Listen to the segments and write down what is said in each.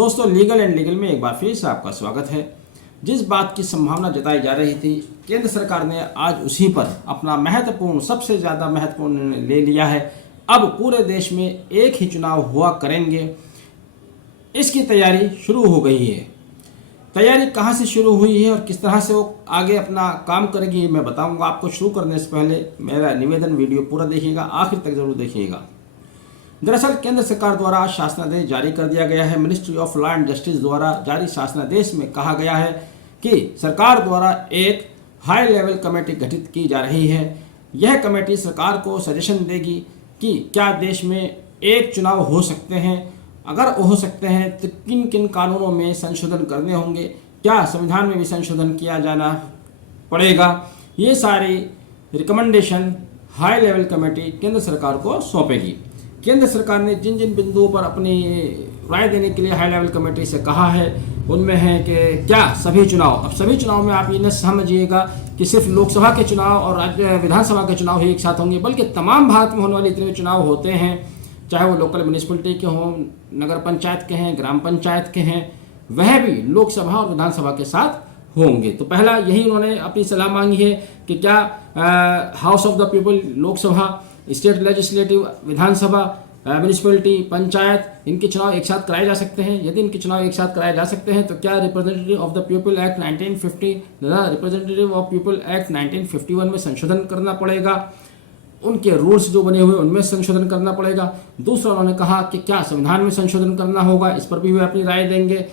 दोस्तों, legal and legal में एक बार फिर से आपका स्वागत है। जिस बात की संभावना जताई जा रही थी, केंद्र सरकार ने आज उसी पर अपना सबसे ज़्यादा महत्वपूर्ण निर्णय ले लिया है। अब पूरे देश में एक ही चुनाव हुआ करेंगे, इसकी तैयारी शुरू हो गई है। तैयारी कहाँ से शुरू हुई है और किस तरह से वो आगे अपना काम करेगी, मैं बताऊंगा आपको। शुरू करने से पहले मेरा निवेदन, वीडियो पूरा देखिएगा, आखिर तक जरूर देखिएगा। दरअसल केंद्र सरकार द्वारा शासनादेश जारी कर दिया गया है। Ministry of law and justice द्वारा जारी शासनादेश में कहा गया है कि सरकार द्वारा एक हाई लेवल कमेटी गठित की जा रही है। यह कमेटी सरकार को सजेशन देगी कि क्या देश में एक चुनाव हो सकते हैं, अगर हो सकते हैं तो किन किन कानूनों में संशोधन करने होंगे, क्या संविधान में भी संशोधन किया जाना पड़ेगा। ये सारी रिकमेंडेशन हाई लेवल कमेटी केंद्र सरकार को सौंपेगी। केंद्र सरकार ने जिन जिन बिंदुओं पर अपनी राय देने के लिए हाई लेवल कमेटी से कहा है, उनमें है कि क्या सभी चुनाव, अब सभी चुनाव में आप ये न समझिएगा कि सिर्फ लोकसभा के चुनाव और राज्य विधानसभा के चुनाव ही एक साथ होंगे, बल्कि तमाम भारत में होने वाले इतने चुनाव होते हैं, चाहे वो लोकल म्यूनिसिपलिटी के हों, नगर पंचायत के हैं, ग्राम पंचायत के हैं, वह भी लोकसभा और विधानसभा के साथ होंगे। तो पहला यही उन्होंने अपनी सलाह मांगी है कि क्या house of the people Lok Sabha, state legislative Vidhan Sabha, municipality, panchayat, इनके चुनाव एक साथ कराए जा सकते हैं। यदि इनके चुनाव एक साथ कराए जा सकते हैं तो क्या representative of the people act 1950 तथा रिप्रेजेंटेटिव ऑफ पीपल एक्ट 1951 में संशोधन करना पड़ेगा, उनके रूल्स जो बने हुए उनमें संशोधन करना पड़ेगा। दूसरा, उन्होंने कहा कि क्या संविधान में संशोधन करना होगा, इस पर भी वे अपनी राय देंगे।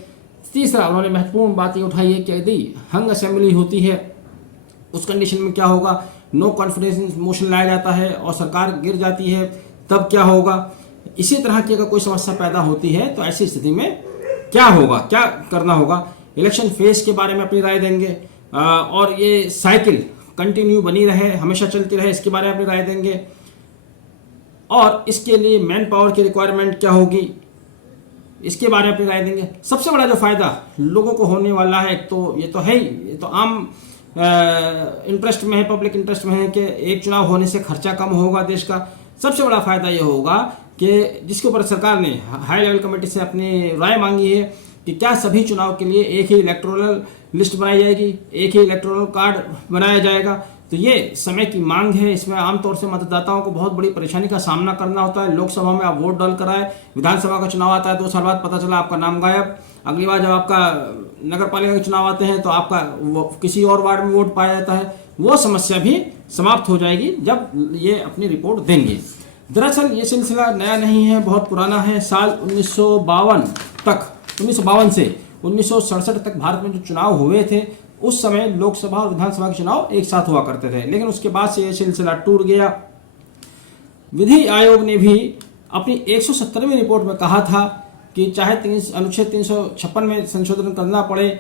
तीसरा, उन्होंने महत्वपूर्ण बात ये उठाई है कि यदि हंग असेंबली होती है उस कंडीशन में क्या होगा, नो कॉन्फिडेंस मोशन लाया जाता है और सरकार गिर जाती है, तब क्या होगा। इसी तरह की अगर कोई समस्या पैदा होती है तो ऐसी स्थिति में क्या होगा, क्या करना होगा। इलेक्शन फेज के बारे में अपनी राय देंगे और ये साइकिल कंटिन्यू बनी रहे, हमेशा चलती रहे, इसके बारे में अपनी राय देंगे। और इसके लिए मैन पावर की रिक्वायरमेंट क्या होगी, इसके बारे में अपनी राय देंगे। सबसे बड़ा जो फायदा लोगों को होने वाला है, तो ये तो है ही, ये तो आम इंटरेस्ट में है, पब्लिक इंटरेस्ट में है कि एक चुनाव होने से खर्चा कम होगा देश का। सबसे बड़ा फायदा ये होगा कि जिसके ऊपर सरकार ने हाई लेवल कमेटी से अपनी राय मांगी है कि क्या सभी चुनाव के लिए एक ही इलेक्टोरल लिस्ट बनाई जाएगी, एक ही इलेक्टोरल कार्ड बनाया जाएगा। तो ये समय की मांग है। इसमें आमतौर से मतदाताओं को बहुत बड़ी परेशानी का सामना करना होता है। लोकसभा में आप वोट डाल कर आए, विधानसभा का चुनाव आता है, 2 साल बाद पता चला आपका नाम गायब। अगली बार जब आपका नगर पालिका के चुनाव आते हैं तो आपका किसी और वार्ड में वोट पाया जाता है। वो समस्या भी समाप्त हो जाएगी जब ये अपनी रिपोर्ट देंगे। दरअसल ये सिलसिला नया नहीं है, बहुत पुराना है। साल 1952 से 1967 तक भारत में जो चुनाव हुए थे, उस समय लोकसभा और विधानसभा के चुनाव एक साथ हुआ करते थे, लेकिन उसके बाद से यह सिलसिला टूट गया। विधि आयोग ने भी अपनी 170वीं रिपोर्ट में कहा था कि चाहे अनुच्छेद 356 में संशोधन करना पड़े,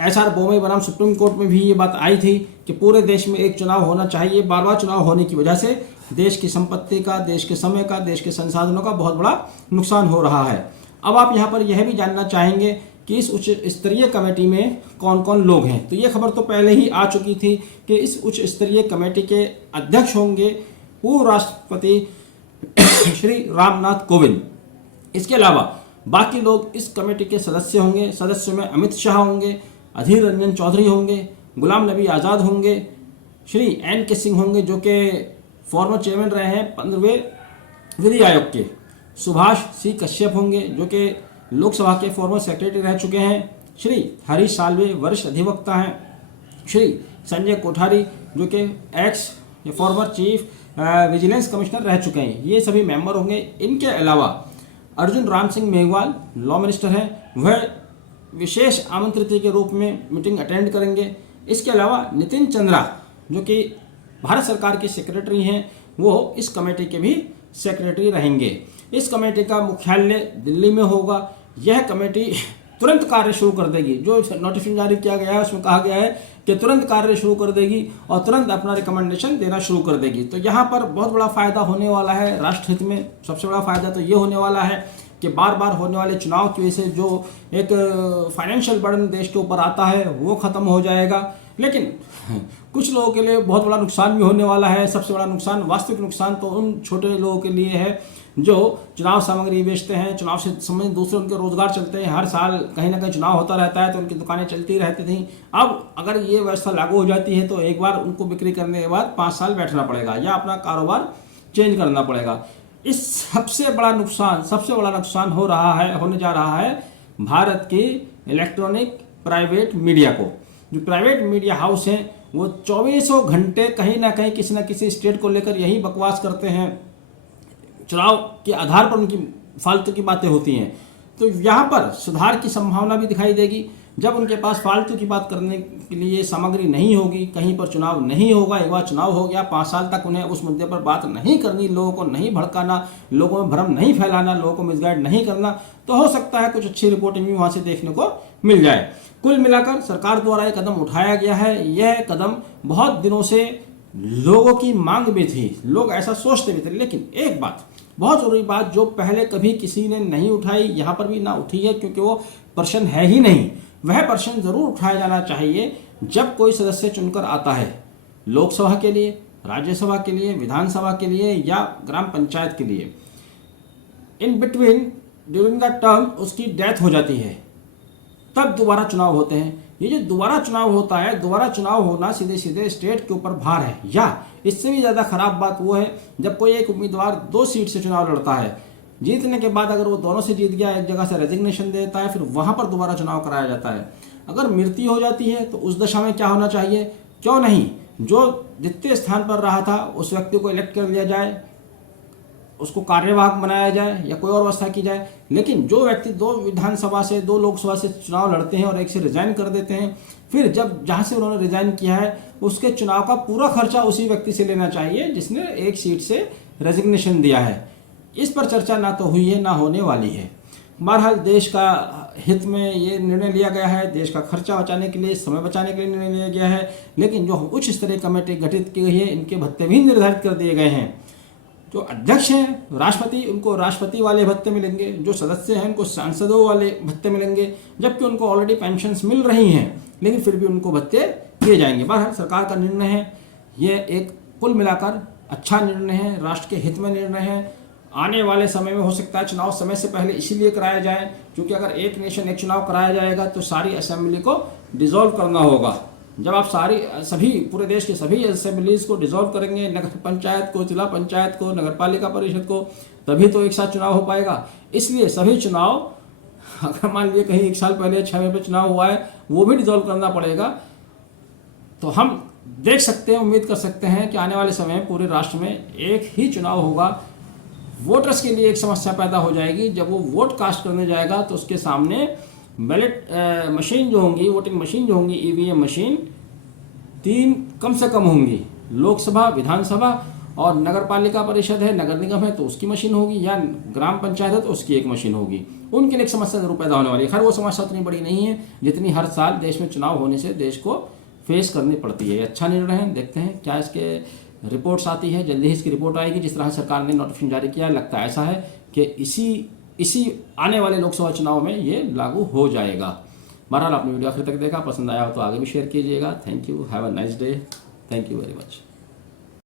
एसआर बोमई बनाम सुप्रीम कोर्ट में भी ये बात आई थी कि पूरे देश में एक चुनाव होना चाहिए। बार बार चुनाव होने की वजह से देश की संपत्ति का, देश के समय का, देश के संसाधनों का बहुत बड़ा नुकसान हो रहा है। अब आप यहाँ पर यह भी जानना चाहेंगे कि इस उच्च स्तरीय कमेटी में कौन कौन लोग हैं। तो ये खबर तो पहले ही आ चुकी थी कि इस उच्च स्तरीय कमेटी के अध्यक्ष होंगे पूर्व राष्ट्रपति श्री रामनाथ कोविंद। इसके अलावा बाकी लोग इस कमेटी के सदस्य होंगे। सदस्यों में अमित शाह होंगे, अधीर रंजन चौधरी होंगे, गुलाम नबी आज़ाद होंगे, श्री NK सिंह होंगे जो कि फॉर्मर चेयरमैन रहे हैं 15वें विधि आयोग के, सुभाष C कश्यप होंगे जो कि लोकसभा के फॉर्मर सेक्रेटरी रह चुके हैं, श्री हरीश साल्वे वरिष्ठ अधिवक्ता हैं, श्री संजय कोठारी जो कि x former chief vigilance commissioner रह चुके हैं, ये सभी मेंबर होंगे। इनके अलावा अर्जुन राम सिंह मेघवाल लॉ मिनिस्टर हैं, वह विशेष आमंत्रित के रूप में मीटिंग अटेंड करेंगे। इसके अलावा नितिन चंद्रा जो कि भारत सरकार के सेक्रेटरी हैं, वो इस कमेटी के भी सेक्रेटरी रहेंगे। इस कमेटी का मुख्यालय दिल्ली में होगा। यह कमेटी तुरंत कार्य शुरू कर देगी। जो नोटिफिकेशन जारी किया गया है उसमें कहा गया है कि तुरंत कार्य शुरू कर देगी और तुरंत अपना रिकमेंडेशन देना शुरू कर देगी। तो यहाँ पर बहुत बड़ा फायदा होने वाला है राष्ट्र हित में। सबसे बड़ा फायदा तो ये होने वाला है कि बार बार होने वाले चुनाव की वजह से जो एक फाइनेंशियल बर्डन देश के ऊपर आता है वो खत्म हो जाएगा। लेकिन कुछ लोगों के लिए बहुत बड़ा नुकसान भी होने वाला है। सबसे बड़ा नुकसान, वास्तविक नुकसान तो उन छोटे लोगों के लिए है जो चुनाव सामग्री बेचते हैं, चुनाव से संबंधित दूसरे उनके रोजगार चलते हैं, हर साल कहीं ना कहीं चुनाव होता रहता है तो उनकी दुकानें चलती रहती थी। अब अगर ये व्यवस्था लागू हो जाती है तो एक बार उनको बिक्री करने के बाद 5 साल बैठना पड़ेगा या अपना कारोबार चेंज करना पड़ेगा। इस सबसे बड़ा नुकसान होने जा रहा है भारत की इलेक्ट्रॉनिक प्राइवेट मीडिया को। जो प्राइवेट मीडिया हाउस हैं वो 24 घंटे कहीं ना कहीं किसी न किसी स्टेट को लेकर यही बकवास करते हैं, चुनाव के आधार पर उनकी फालतू की बातें होती हैं। तो यहाँ पर सुधार की संभावना भी दिखाई देगी जब उनके पास फालतू की बात करने के लिए सामग्री नहीं होगी, कहीं पर चुनाव नहीं होगा। एक बार चुनाव हो गया, 5 साल तक उन्हें उस मुद्दे पर बात नहीं करनी, लोगों को नहीं भड़काना, लोगों में भ्रम नहीं फैलाना, लोगों को मिसगाइड नहीं करना, तो हो सकता है कुछ अच्छी रिपोर्टिंग भी वहां से देखने को मिल जाए। कुल मिलाकर सरकार द्वारा यह कदम उठाया गया है। यह कदम बहुत दिनों से लोगों की मांग भी थी, लोग ऐसा सोचते भी थे। लेकिन एक बात, बहुत जरूरी बात, जो पहले कभी किसी ने नहीं उठाई, यहाँ पर भी ना उठी है क्योंकि वो प्रश्न है ही नहीं। वह प्रश्न जरूर उठाया जाना चाहिए जब कोई सदस्य चुनकर आता है, लोकसभा के लिए, राज्यसभा के लिए, विधानसभा के लिए या ग्राम पंचायत के लिए। In between during the term उसकी डेथ हो जाती है, तब दोबारा चुनाव होते हैं। ये जो दोबारा चुनाव होता है, दोबारा चुनाव होना सीधे सीधे स्टेट के ऊपर भार है। या इससे भी ज़्यादा खराब बात वो है जब कोई एक उम्मीदवार 2 सीट से चुनाव लड़ता है, जीतने के बाद अगर वो दोनों से जीत गया, एक जगह से रेजिग्नेशन देता है, फिर वहाँ पर दोबारा चुनाव कराया जाता है। अगर मृत्यु हो जाती है तो उस दशा में क्या होना चाहिए, क्यों नहीं जो द्वितीय स्थान पर रहा था उस व्यक्ति को इलेक्ट कर लिया जाए, उसको कार्यवाहक बनाया जाए या कोई और व्यवस्था की जाए। लेकिन जो व्यक्ति 2 विधानसभा से, 2 लोकसभा से चुनाव लड़ते हैं और एक से रिजाइन कर देते हैं, फिर जब जहाँ से उन्होंने रिजाइन किया है उसके चुनाव का पूरा खर्चा उसी व्यक्ति से लेना चाहिए जिसने एक सीट से रेजिग्नेशन दिया है। इस पर चर्चा ना तो हुई है ना होने वाली है। बहरहाल देश का हित में ये निर्णय लिया गया है, देश का खर्चा बचाने के लिए, समय बचाने के लिए निर्णय लिया गया है। लेकिन जो उच्च स्तरीय कमेटी गठित की गई है, इनके भत्ते भी निर्धारित कर दिए गए हैं। जो अध्यक्ष हैं राष्ट्रपति, उनको राष्ट्रपति वाले भत्ते मिलेंगे, जो सदस्य हैं उनको सांसदों वाले भत्ते मिलेंगे, जबकि उनको ऑलरेडी पेंशन्स मिल रही हैं लेकिन फिर भी उनको भत्ते दिए जाएंगे। बहरहाल सरकार का निर्णय है, यह एक कुल मिलाकर अच्छा निर्णय है, राष्ट्र के हित में निर्णय है। आने वाले समय में हो सकता है चुनाव समय से पहले इसीलिए कराया जाए क्योंकि अगर एक नेशन एक चुनाव कराया जाएगा तो सारी असेंबली को डिसॉल्व करना होगा। जब आप सभी पूरे देश के सभी असेंबलीज को डिसॉल्व करेंगे, नगर पंचायत को, जिला पंचायत को, नगर पालिका परिषद को, तभी तो एक साथ चुनाव हो पाएगा। इसलिए सभी चुनाव, अगर मान लीजिए कहीं 1 साल पहले 6 मई पे चुनाव हुआ है, वो भी डिसॉल्व करना पड़ेगा। तो हम देख सकते हैं, उम्मीद कर सकते हैं कि आने वाले समय में पूरे राष्ट्र में एक ही चुनाव होगा। वोटर्स के लिए एक समस्या पैदा हो जाएगी, जब वो वोट कास्ट करने जाएगा तो उसके सामने बैलेट मशीन जो होंगी, वोटिंग मशीन जो होंगी, ईवीएम मशीन 3 कम से कम होंगी। लोकसभा, विधानसभा और नगर पालिका परिषद है, नगर निगम है तो उसकी मशीन होगी, या ग्राम पंचायत है तो उसकी एक मशीन होगी। उनके लिए एक समस्या जरूर पैदा होने वाली है। खैर वो समस्या उतनी बड़ी नहीं है जितनी हर साल देश में चुनाव होने से देश को फेस करनी पड़ती है। अच्छा निर्णय है, देखते हैं क्या इसके रिपोर्ट्स आती है। जल्दी ही इसकी रिपोर्ट आएगी। जिस तरह सरकार ने नोटिफिकेशन जारी किया, लगता है ऐसा है कि इसी आने वाले लोकसभा चुनाव में ये लागू हो जाएगा। बहरहाल आपने वीडियो आखिर तक देखा, पसंद आया हो तो आगे भी शेयर कीजिएगा। Thank you, have a nice day, thank you very much.